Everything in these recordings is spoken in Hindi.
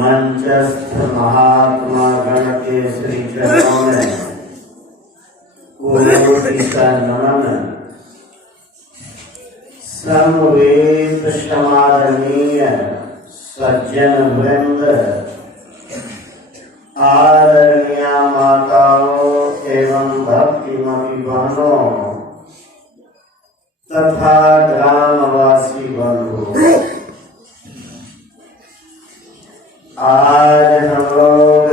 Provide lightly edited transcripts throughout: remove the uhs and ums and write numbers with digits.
मंचस्थ महात्मा गण के श्री चरणों में कोटि का नमन। समवेत समादरणीय सज्जन वृंद, आदरणीय माताओं एवं भक्तिमती बहनों तथा ग्रामवासी बंधु, आज हम लोग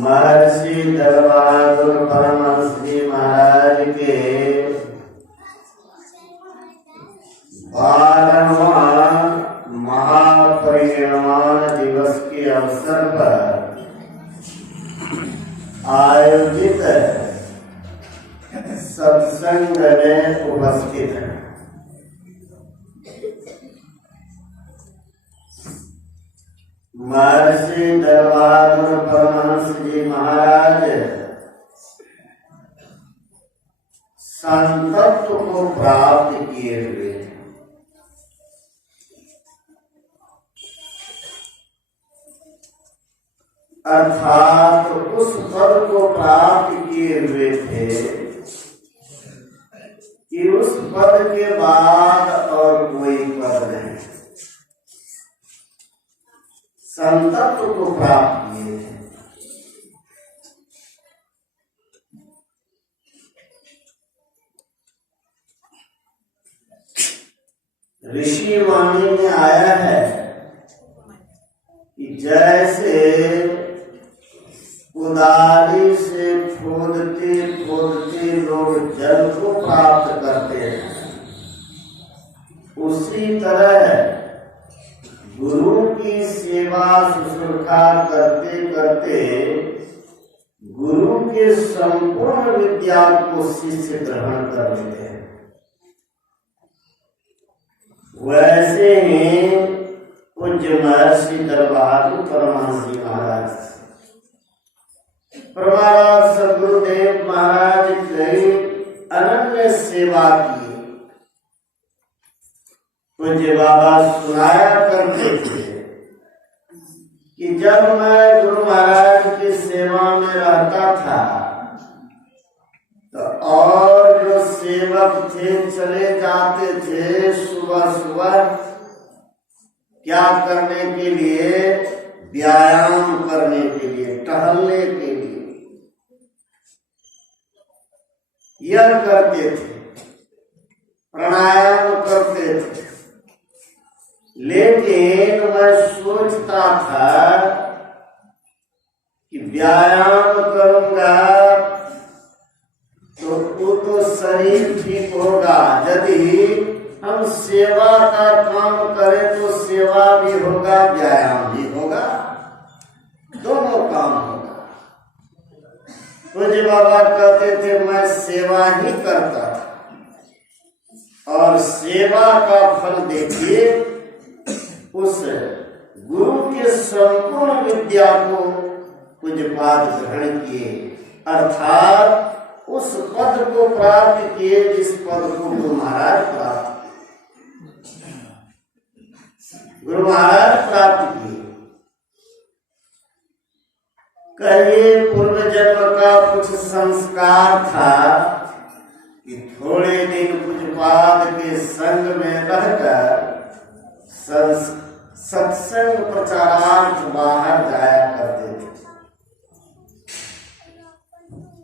महर्षि दलबहादुर परमहंस जी महाराज के 12वां महापरिनिर्वाण दिवस के अवसर पर आयोजित सत्संग में उपस्थित हैं। महर्षि दलबहादुर परमहंस जी महाराज संतत्व को प्राप्त किए हुए थे। अर्थात उस पद को प्राप्त किए हुए थे कि उस पद के बाद और कोई पद नहीं। संतत्व को प्राप्त किए थे। ऋषि वाणी में आया है कि जैसे कुदाली से खोदते खोदते लोग जल को प्राप्त करते हैं, उसी तरह गुरु की सेवा शुश्रूषा करते करते गुरु के संपूर्ण विद्या को शिष्य ग्रहण कर लेते हैं। वैसे ही पूज्य महर्षि दलबहादुर परमहंस जी महाराज, प्रभुपाद सद्गुरुदेव महाराज की अनन्य सेवा की पूज्य बाबा सुनाया करते थे कि जब मैं गुरु महाराज की सेवा में रहता था तो और जो सेवक थे चले जाते थे सुबह सुबह क्या करने के लिए, व्यायाम करने के लिए, टहलने के लिए यह करते थे, प्राणायाम करते थे। लेकिन मैं सोचता था कि व्यायाम करूंगा तो वो तो शरीर ठीक होगा, यदि हम सेवा का काम करें तो सेवा भी होगा, व्यायाम भी होगा, दोनों काम होगा। पूज्य बाबा कहते थे मैं सेवा ही करता था और सेवा का फल देखिए, उस गुरु के संपूर्ण विद्या को पूज्यपाद ग्रहण किए, अर्थात उस पद को प्राप्त किए जिस पद को गुरु महाराज प्राप्त किए, गुरु महाराज प्राप्त किए। कहिए पूर्व जन्म का कुछ संस्कार था कि थोड़े दिन पूज्यपाद के संग में रहकर सत्संग प्रचारार्थ बाहर जाया करते थे।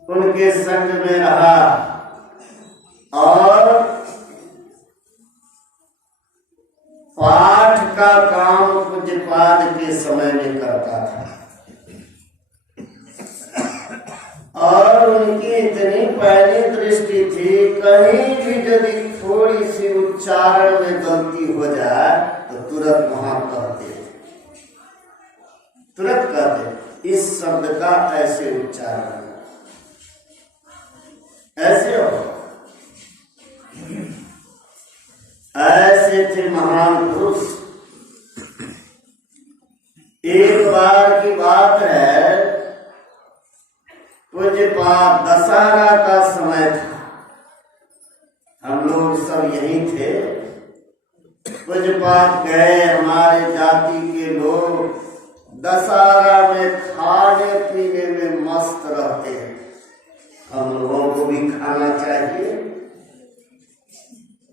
उनके संग में रहा और पाठ का काम पूज्यपाद के समय में करता था और उनकी इतनी पहली दृष्टि थी, कहीं भी यदि थोड़ी सी उच्चारण में गलती हो जाए तो तुरंत वहां कहते, तुरंत कहते इस शब्द का ऐसे उच्चारण, ऐसे हो। ऐसे थे महान पुरुष। एक बार की बात है, पूज्यपाद दशहरा का समय था, हम लोग सब यही थे। पूज्यपाद गए, हमारे जाति के लोग दशहरा में खाने पीने में मस्त रहते हैं, हम लोगों को भी खाना चाहिए।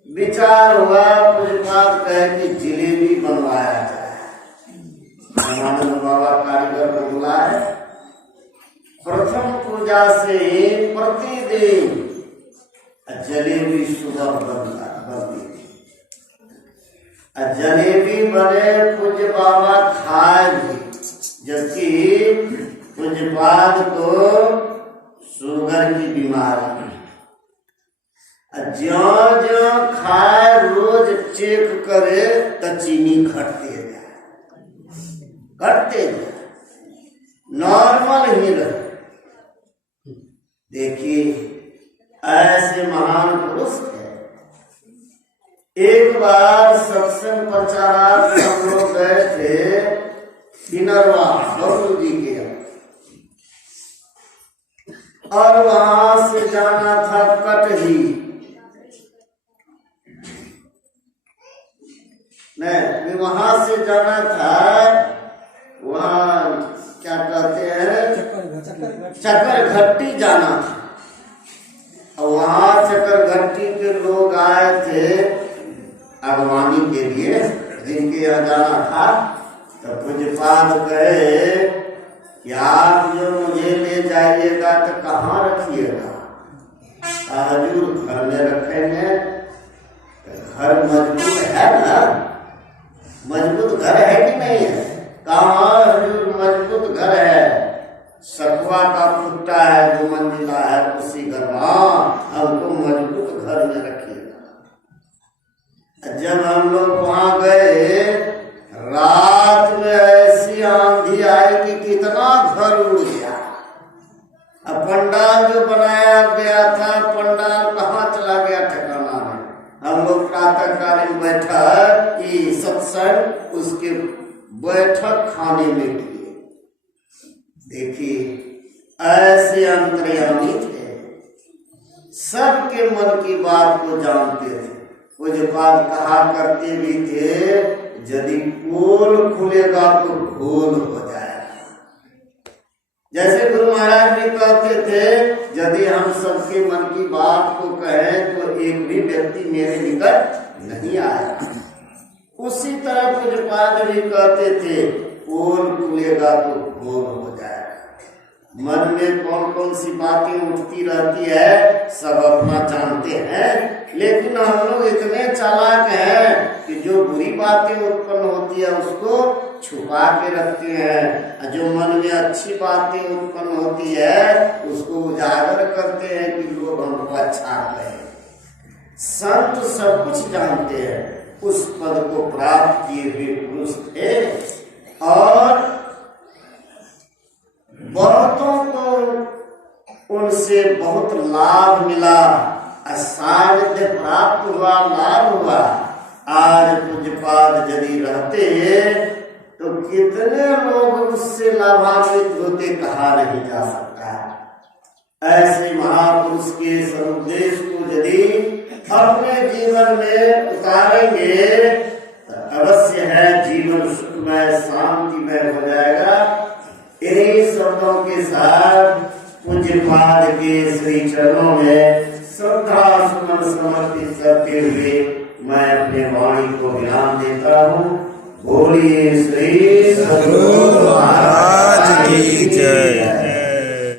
विचार हुआ, पूज्यपाद कहे कि जिलेबी बनवाया जाए। रामानंद बाबा कारीगर को बुलाए। प्रथम पूजा से प्रतिदिन जलेबी सुबह बनती थी। जलेबी बने, पूज्य बाबा खाए भी, जबकि पूज्यपाद को शुगर की बीमारी। ज्यो खाए रोज चेक करे तो चीनी घटते जाए, घटते जाए, नॉर्मल ही रहे। देखिए ऐसे महान पुरुष थे। एक बार सत्संग प्रचारार्थ हम लोग गए थे किनरवा बबलू जी के, और वहां से जाना था कटही, नहीं वहां से जाना था, वहां क्या कहते हैं, चक्करघट्टी जाना था। और वहां चक्करघट्टी के लोग आए थे अगवानी के लिए, जिनके यहाँ जाना था। तो पूज्यपाद कहे कि आप जो मुझे ले जाइएगा तो कहाँ रखिएगा? हजूर घर में रखेंगे। घर मजबूत है ना, मजबूत घर है कि नहीं है? कहाँ हजूर मजबूत घर है, सखुआ का खुट्टा है, 2 मंजिला है, उसी घर में हमको मजबूत घर में रखिएगा। जब हम लोग वहां गए, रात में ऐसी आंधी आई कि कितना घर उड़ गया। अब पंडाल जो बनाया गया था, पंडाल कहाँ चला गया ठिकाना में। हम लोग प्रातःकालीन बैठक की सत्संग, उसके बैठक खाने में किए। देखिए ऐसे अंतर्यामी थे, सबके मन की बात को जानते थे। पूज्यपाद कहा करते भी थे, यदि पोल खुलेगा तो घोल हो जाएगा। जैसे गुरु महाराज भी कहते थे, यदि हम सबके मन की बात को कहें तो एक भी व्यक्ति मेरे निकट नहीं आएगा। उसी तरह पूज्यपाद भी कहते थे, पोल खुलेगा तो घोल हो जाएगा। मन में कौन कौन सी बातें उठती रहती है सब अपना जानते हैं, लेकिन हम लोग इतने चालाक हैं कि जो बुरी बातें उत्पन्न होती है उसको छुपा के रखते हैं, जो मन में अच्छी बातें उत्पन्न होती है उसको उजागर करते हैं कि लोग हमको अच्छा कहें। संत सब कुछ जानते हैं। उस पद को प्राप्त किए हुए पुरुष थे और बहुतों को उनसे बहुत लाभ मिला, सानिध्य प्राप्त हुआ, लाभ हुआ। आज पूज्यपाद यदि रहते तो कितने लोग उससे लाभान्वित होते कहा नहीं जा सकता। ऐसे महापुरुष के समुद्देश को यदि अपने जीवन में उतारेंगे तो अवश्य है जीवन सुखमय शांतिमय हो जाएगा। इन्हीं शब्दों के साथ पूज्यपाद के श्री चरणों में श्रद्धा सुमन समर्पित करते हुए मैं अपने वाणी को विराम देता हूँ। बोलिए श्री सद्गुरु महाराज की जय।